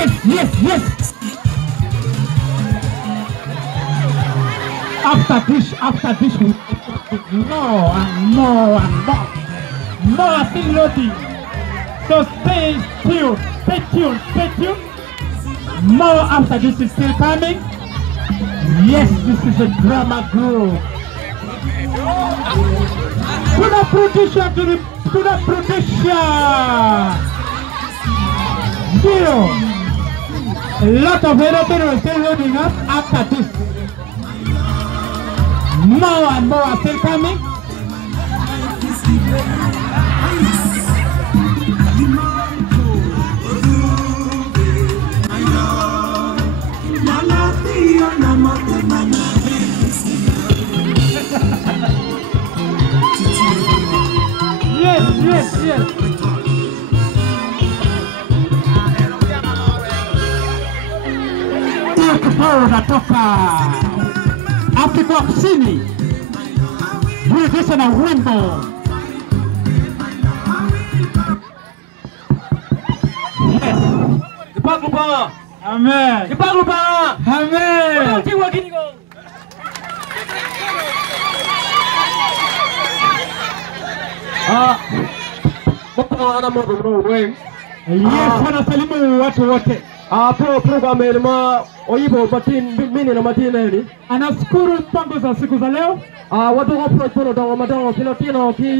Yes. After this, more and more. More thing loading. So stay tuned. More after this is still coming. Yes, this is a drama group. To the producer. Zero. A lot of everything will still loading up after this. More and more are still coming. Yes. Natoka Afrika Kusini. Mwisho na wimbo. Yes. Kipagupa. Amen. Kipagupa. Amen. Ana modo wewe. Yes, wanasalimu watu wote. Program elima oyibo mini na matina hili. Anashukuru mpango za siku za leo. Watu wa program madongo pilotino ki